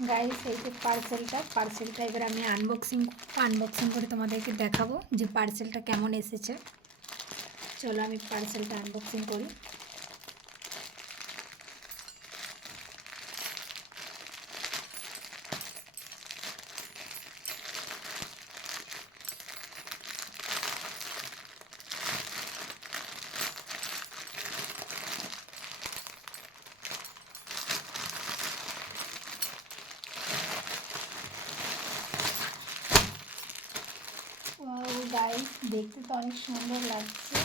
গাইস এই যে পার্সেলটা এবার আমি আনবক্সিং করে তোমাদেরকে দেখাবো যে পার্সেলটা কেমন এসেছে। চলো আমি পার্সেলটা আনবক্সিং করি। ওয়াও গাইস, দেখতে তো অনেক সুন্দর লাগছে।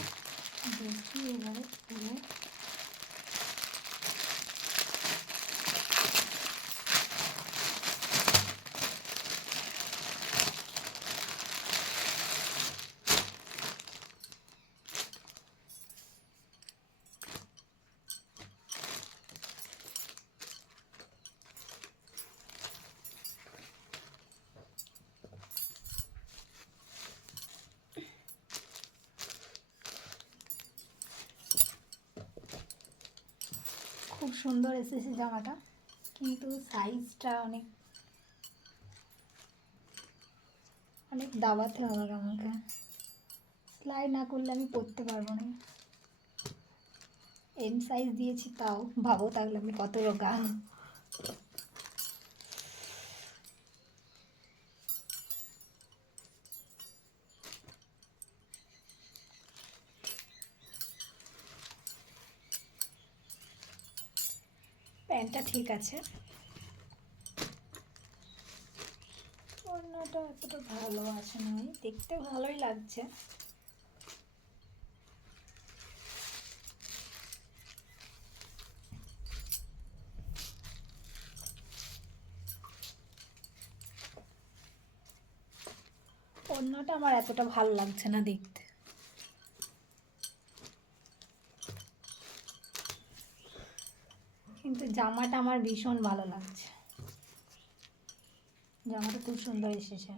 দেখি এবারে খুলে। খুব সুন্দর এসেছে জামাটা, কিন্তু সাইজটা অনেক অনেক দাবাতে হবে আমাকে। সেলাই না করলে আমি পরতে পারবো না। এম সাইজ দিয়েছি, তাও ভাবো তাহলে আমি কত রোগা। প্যান্টটা ঠিক আছে, ওড়নাটা এতটা ভালো আছে নয়, দেখতে ভালোই লাগছে। ওড়নাটা আমার এতটা ভালো লাগছে না দেখতে, কিন্তু জামাটা আমার ভীষণ ভালো লাগছে। জামাটা খুব সুন্দর এসেছে।